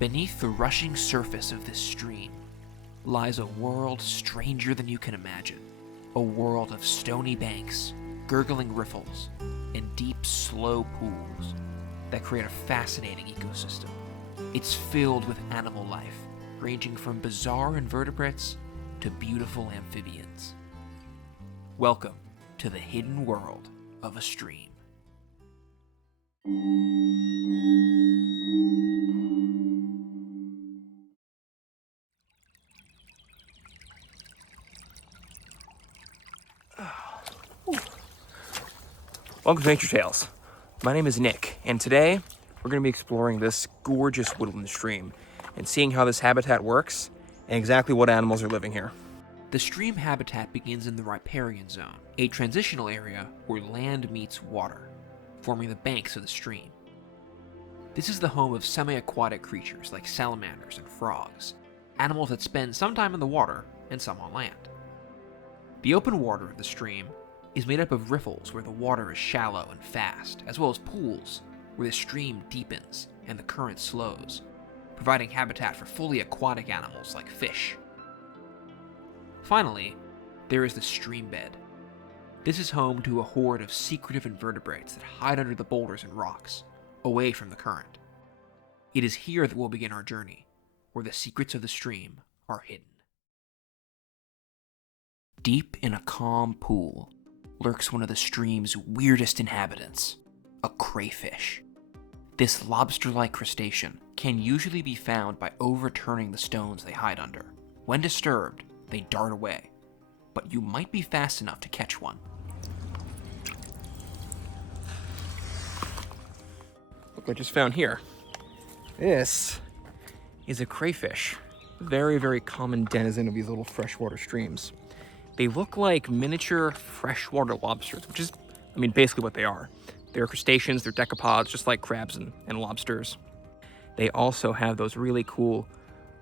Beneath the rushing surface of this stream lies a world stranger than you can imagine. A world of stony banks, gurgling riffles, and deep, slow pools that create a fascinating ecosystem. It's filled with animal life, ranging from bizarre invertebrates to beautiful amphibians. Welcome to the hidden world of a stream. Welcome to Nature Tales. My name is Nick, and today we're going to be exploring this gorgeous woodland stream and seeing how this habitat works and exactly what animals are living here. The stream habitat begins in the riparian zone, a transitional area where land meets water, forming the banks of the stream. This is the home of semi-aquatic creatures like salamanders and frogs, animals that spend some time in the water and some on land. The open water of the stream is made up of riffles where the water is shallow and fast, as well as pools where the stream deepens and the current slows, providing habitat for fully aquatic animals like fish. Finally, there is the stream bed. This is home to a horde of secretive invertebrates that hide under the boulders and rocks, away from the current. It is here that we'll begin our journey, where the secrets of the stream are hidden. Deep in a calm pool lurks one of the stream's weirdest inhabitants, a crayfish. This lobster-like crustacean can usually be found by overturning the stones they hide under. When disturbed, they dart away, but you might be fast enough to catch one. Look what I just found here. This is a crayfish. Very, very common denizen of these little freshwater streams. They look like miniature freshwater lobsters, which is, basically what they are. They're crustaceans, they're decapods, just like crabs and lobsters. They also have those really cool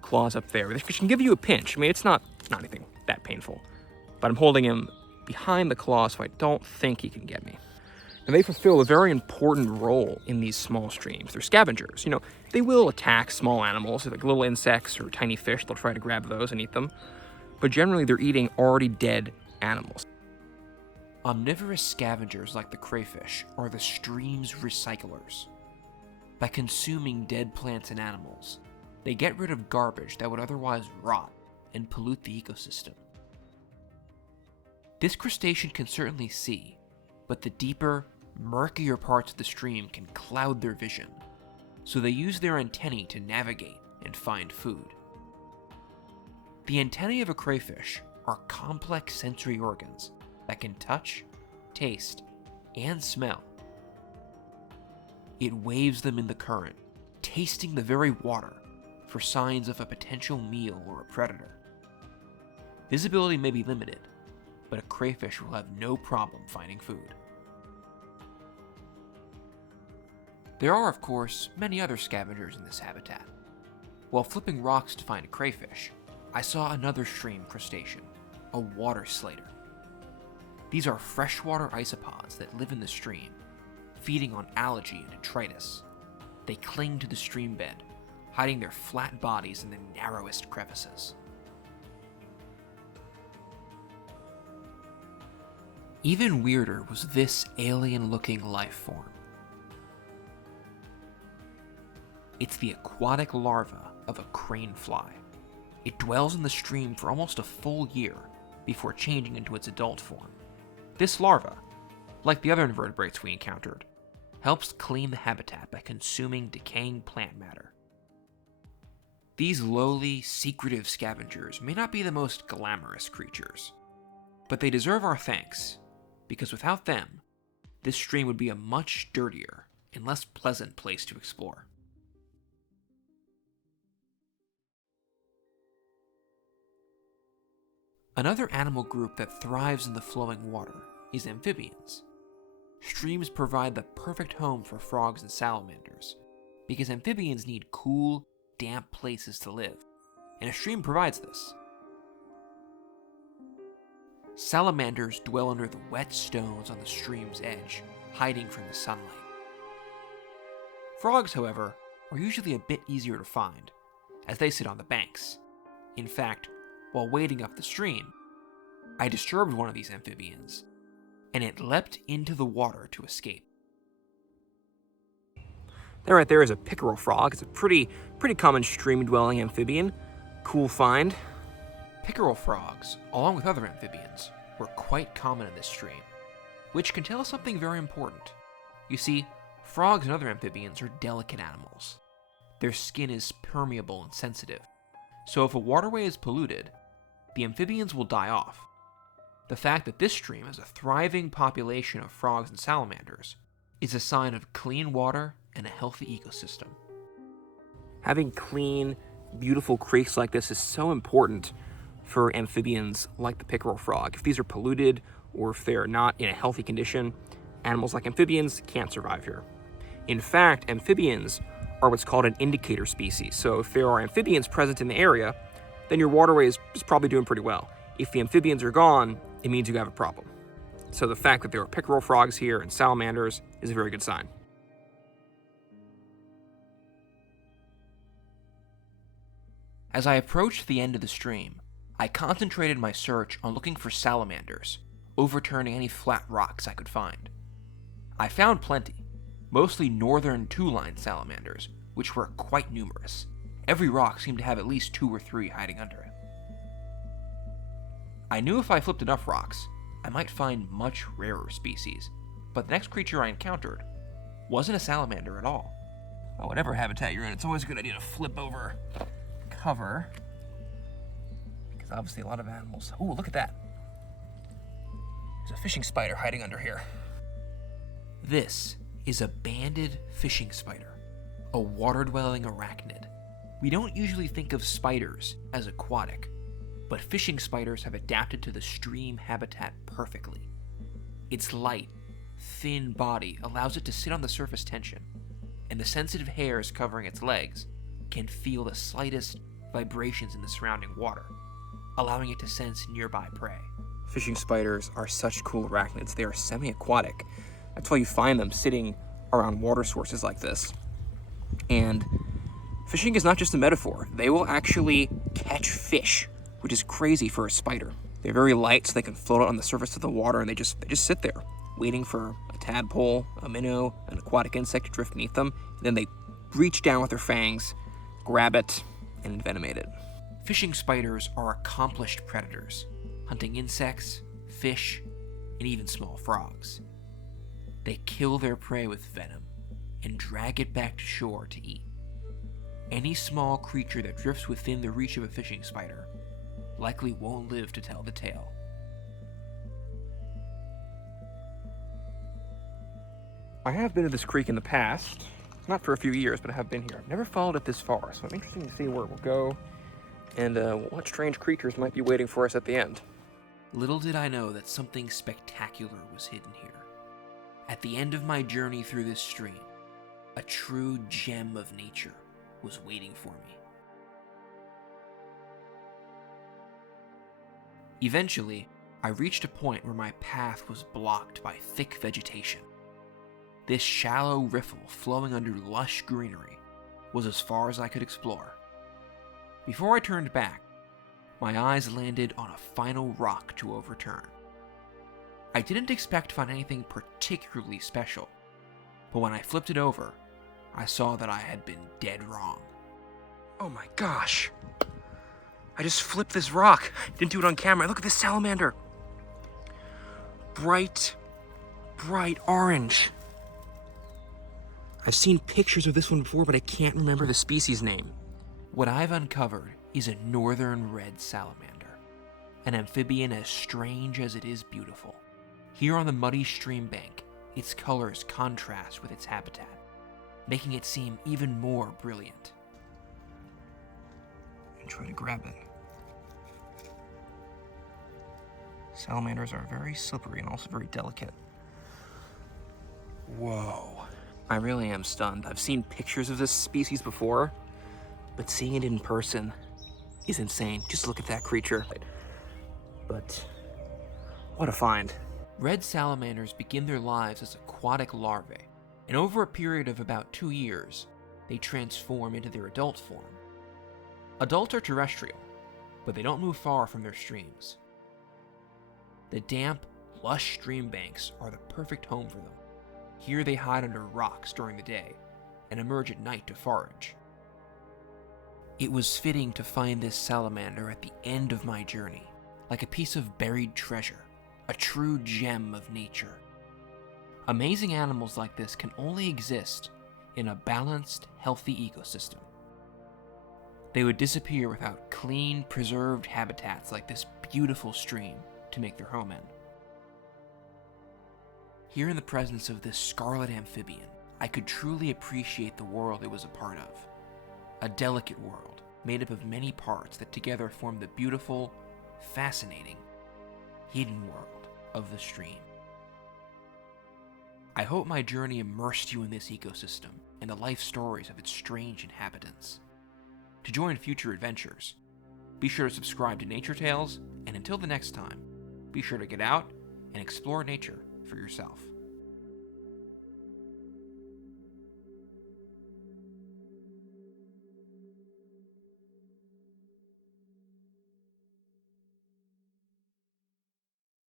claws up there, which can give you a pinch. It's not anything that painful, but I'm holding him behind the claw, so I don't think he can get me. And they fulfill a very important role in these small streams. They're scavengers. They will attack small animals, like little insects or tiny fish. They'll try to grab those and eat them. But generally they're eating already dead animals. Omnivorous scavengers like the crayfish are the stream's recyclers. By consuming dead plants and animals, they get rid of garbage that would otherwise rot and pollute the ecosystem. This crustacean can certainly see, but the deeper, murkier parts of the stream can cloud their vision, so they use their antennae to navigate and find food. The antennae of a crayfish are complex sensory organs that can touch, taste, and smell. It waves them in the current, tasting the very water for signs of a potential meal or a predator. Visibility may be limited, but a crayfish will have no problem finding food. There are, of course, many other scavengers in this habitat. While flipping rocks to find a crayfish, I saw another stream crustacean, a water slater. These are freshwater isopods that live in the stream, feeding on algae and detritus. They cling to the stream bed, hiding their flat bodies in the narrowest crevices. Even weirder was this alien-looking life form. It's the aquatic larva of a crane fly. It dwells in the stream for almost a full year before changing into its adult form. This larva, like the other invertebrates we encountered, helps clean the habitat by consuming decaying plant matter. These lowly, secretive scavengers may not be the most glamorous creatures, but they deserve our thanks, because without them, this stream would be a much dirtier and less pleasant place to explore. Another animal group that thrives in the flowing water is amphibians. Streams provide the perfect home for frogs and salamanders, because amphibians need cool, damp places to live, and a stream provides this. Salamanders dwell under the wet stones on the stream's edge, hiding from the sunlight. Frogs, however, are usually a bit easier to find, as they sit on the banks. In fact, while wading up the stream, I disturbed one of these amphibians, and it leapt into the water to escape. That right there is a pickerel frog. It's a pretty common stream-dwelling amphibian. Cool find. Pickerel frogs, along with other amphibians, were quite common in this stream, which can tell us something very important. You see, frogs and other amphibians are delicate animals. Their skin is permeable and sensitive, so if a waterway is polluted, the amphibians will die off. The fact that this stream has a thriving population of frogs and salamanders is a sign of clean water and a healthy ecosystem. Having clean, beautiful creeks like this is so important for amphibians like the pickerel frog. If these are polluted or if they're not in a healthy condition, animals like amphibians can't survive here. In fact, amphibians are what's called an indicator species. So if there are amphibians present in the area, then your waterway is probably doing pretty well. If the amphibians are gone, it means you have a problem. So the fact that there are pickerel frogs here and salamanders is a very good sign. As I approached the end of the stream, I concentrated my search on looking for salamanders, overturning any flat rocks I could find. I found plenty, mostly northern two-line salamanders, which were quite numerous. Every rock seemed to have at least 2 or 3 hiding under it. I knew if I flipped enough rocks, I might find much rarer species, but the next creature I encountered wasn't a salamander at all. Oh, whatever habitat you're in, it's always a good idea to flip over cover, because obviously a lot of animals. Oh, look at that. There's a fishing spider hiding under here. This is a banded fishing spider, a water-dwelling arachnid. We don't usually think of spiders as aquatic, but fishing spiders have adapted to the stream habitat perfectly. Its light, thin body allows it to sit on the surface tension, and the sensitive hairs covering its legs can feel the slightest vibrations in the surrounding water, allowing it to sense nearby prey. Fishing spiders are such cool arachnids. They are semi-aquatic. That's why you find them sitting around water sources like this. And fishing is not just a metaphor. They will actually catch fish, which is crazy for a spider. They're very light, so they can float out on the surface of the water, and they just sit there, waiting for a tadpole, a minnow, an aquatic insect to drift beneath them, and then they reach down with their fangs, grab it, and envenomate it. Fishing spiders are accomplished predators, hunting insects, fish, and even small frogs. They kill their prey with venom and drag it back to shore to eat. Any small creature that drifts within the reach of a fishing spider likely won't live to tell the tale. I have been to this creek in the past, not for a few years, but I have been here. I've never followed it this far, so I'm interested to see where it will go and what strange creatures might be waiting for us at the end. Little did I know that something spectacular was hidden here. At the end of my journey through this stream, a true gem of nature was waiting for me. Eventually, I reached a point where my path was blocked by thick vegetation. This shallow riffle flowing under lush greenery was as far as I could explore. Before I turned back, my eyes landed on a final rock to overturn. I didn't expect to find anything particularly special, but when I flipped it over, I saw that I had been dead wrong. Oh my gosh. I just flipped this rock. Didn't do it on camera. Look at this salamander. Bright orange. I've seen pictures of this one before, but I can't remember the species name. What I've uncovered is a northern red salamander, an amphibian as strange as it is beautiful. Here on the muddy stream bank, its colors contrast with its habitat, making it seem even more brilliant. And try to grab it. Salamanders are very slippery and also very delicate. Whoa. I really am stunned. I've seen pictures of this species before, but seeing it in person is insane. Just look at that creature. But what a find. Red salamanders begin their lives as aquatic larvae, and over a period of about 2 years, they transform into their adult form. Adults are terrestrial, but they don't move far from their streams. The damp, lush stream banks are the perfect home for them. Here they hide under rocks during the day and emerge at night to forage. It was fitting to find this salamander at the end of my journey, like a piece of buried treasure, a true gem of nature. Amazing animals like this can only exist in a balanced, healthy ecosystem. They would disappear without clean, preserved habitats like this beautiful stream to make their home in. Here in the presence of this scarlet amphibian, I could truly appreciate the world it was a part of. A delicate world, made up of many parts that together form the beautiful, fascinating, hidden world of the stream. I hope my journey immersed you in this ecosystem and the life stories of its strange inhabitants. To join future adventures, be sure to subscribe to Nature Tales, and until the next time, be sure to get out and explore nature for yourself.